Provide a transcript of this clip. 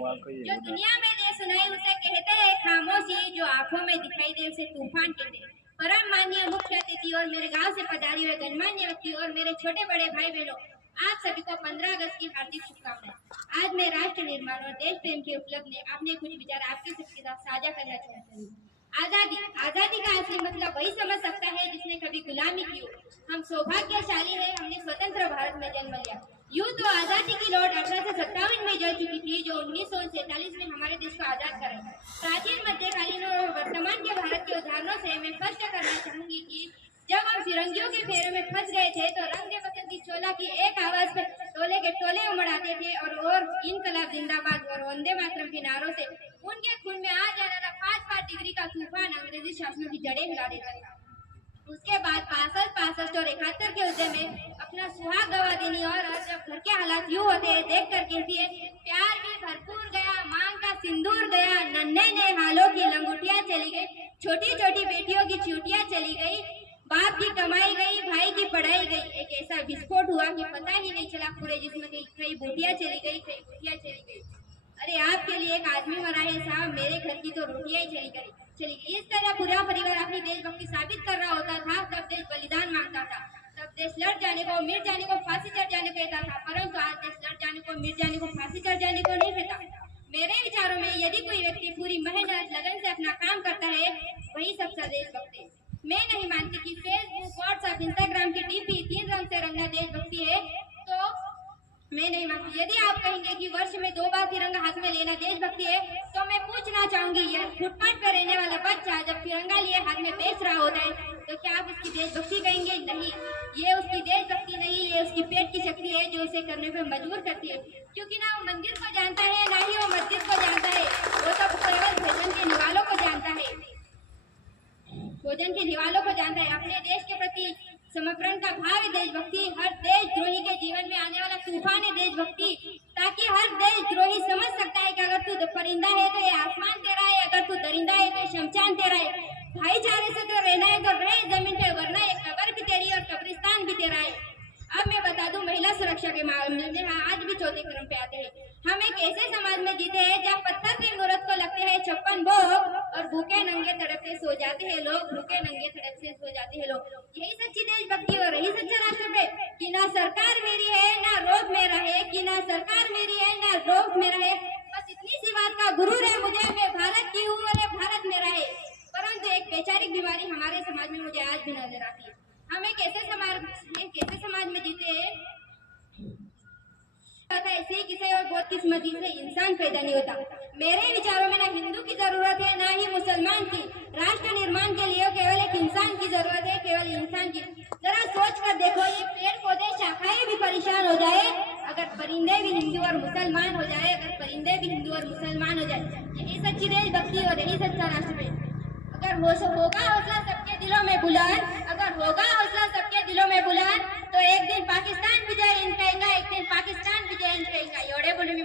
जो दुनिया में दे सुनाई उसे कहते हैं खामोशी, जो आंखों में दिखाई दे उसे तूफान कहते हैं। परम माननीय मुख्य अतिथि और मेरे गांव से पधारी हुए गणमान्य व्यक्ति और मेरे छोटे बड़े भाई बहनों, आप सभी को 15 अगस्त की हार्दिक शुभकामनाएं। आज मैं राष्ट्र निर्माण और देश प्रेम के उपलक्ष्य में अपने कुछ विचार आपके सबके साथ साझा करना चाहती हूँ। आजादी का असली मतलब वही समझ सकता है जिसने कभी गुलामी की हो। हम सौभाग्यशाली है, हमने स्वतंत्र भारत में जन्म लिया। यूं तो आजादी की लौट 1857 में जल चुकी थी, जो 1947 में हमारे देश को आजाद कराई। प्राचीन, मध्यकालीन और वर्तमान के भारत के उदाहरणों से मैं स्पष्ट करना चाहूंगी कि जब हम फिरंगियों के फेरे में फंस गए थे तो रंग दे बसंती चोला की एक आवाज पे टोले के टोले उमड़ आते थे और इनकलाब जिंदाबाद और वंदे मातरम के नारों से उनके खून में आ जाने वाला 5 डिग्री का तूफान अंग्रेजी शासनों की जड़ें हिला देता था। उसके बाद 65 और 71 के युद्ध में अपना सुहाग गवा देनी और जब घर के हालात यूं होते हैं देख कर कहती है, प्यार भी भरपूर गया, मांग का सिंदूर गया, नन्हे ने हालों की लंगोटियां चली गई, छोटी छोटी बेटियों की चूटियां चली गई, बाप की कमाई गई, भाई की पढ़ाई गई। एक ऐसा विस्फोट हुआ कि पता ही नहीं चला पूरे जिसमें कई बूटियां चली गई, कई बूटियां चली गई। अरे आपके लिए एक आदमी मरा है साहब, मेरे घर की तो रोटियां ही चली गई। इस तरह पूरा परिवार अपनी देशभक्ति साबित कर रहा होता था। तब देश बलिदान मांगता था, तब देश लड़ जाने को, मिट जाने को, फांसी चढ़ जाने को कहता था, परंतु आज देश लड़ जाने को, मिट जाने को, फांसी चढ़ जाने को नहीं कहता। मेरे विचारों में यदि कोई व्यक्ति पूरी मेहनत लगन से अपना काम करता है वही सबसे देशभक्त है। मैं नहीं मानती कि फेसबुक, व्हाट्सएप, इंस्टाग्राम की डीपी 3 रंग से रंगना देशभक्ति है, तो मैं नहीं मानती। यदि आप कहेंगे कि वर्ष में 2 बार तिरंगा हाथ में लेना देशभक्ति है, तो मैं पूछना चाहूंगी, यह फुटपाथ पर रहने वाला बच्चा जब तिरंगा लिए हाथ में बेच रहा होता है तो क्या आप उसकी देशभक्ति कहेंगे? नहीं, ये उसकी देशभक्ति नहीं, ये उसकी पेट की शक्ति है जो उसे करने पर मजबूर करती है। क्योंकि ना वो मंदिर को जानता है, ना ही वो मस्जिद को जानता है, वो तो केवल भोजन के निवालों को जानता है, भोजन के निवालों को जानता है। अपने देश के प्रति समर्पण का भाव है देशभक्ति। हर देशद्रोही के जीवन में आने वाला तूफान है देशभक्ति, ताकि हर देशद्रोही समझ सकता है कि अगर तू परिंदा है तो ये आसमान तेरा है, अगर तू दरिंदा है तो शमशान तेरा है। भाईचारे से तो रहना है तो रहे जमीन पे, वरना एक कब्र भी तेरी और कब्रिस्तान भी तेरा है। अब मैं बता दूं, महिला सुरक्षा के मामले में आज भी चौथे क्रम पे आते हैं। हम एक ऐसे समाज में जीते हैं जहाँ पत्थर की मूर्त को लगते हैं 56 भोग और भूखे नंगे तड़प से सो जाते हैं लोग, भूखे नंगे तड़प से सो जाते हैं लोग। यही सच्ची देशभक्ति और यही सच्चा राष्ट्रप्रेम कि ना सरकार मेरी है ना रोग मेरा है, कि ना सरकार मेरी है ना रोग मेरा है, बस इतनी सी बात का गुरूर है मुझे, मैं भारत की हूँ और भारत मेरा है। परंतु एक वैचारिक बीमारी हमारे समाज में मुझे आज भी नजर आती है। हम एक ऐसे समाज में जीते हैं ऐसे ही किसी और बहुत किस्मती से इंसान पैदा नहीं होता। मेरे विचारों में ना हिंदू की जरूरत है ना ही मुसलमान की। राष्ट्र निर्माण के लिए केवल एक इंसान की जरूरत है, केवल इंसान की। जरा सोच कर देखो, ये पेड़ पौधे शाखाएं भी परेशान हो जाए अगर परिंदे भी हिंदू और मुसलमान हो जाए, अगर परिंदे भी हिंदू और मुसलमान हो जाए। यही सच्ची देशभक्ति और यही सच्चा राष्ट्रप्रेम। अगर होगा हौसला सबके दिलों में बुलंद, अगर होगा हौसला सबके दिलों में बुलंद, तो एक दिन पाकिस्तान विजय इन कहेगा, एक दिन पाकिस्तान विजय इन कहेगा। योड़े बोले में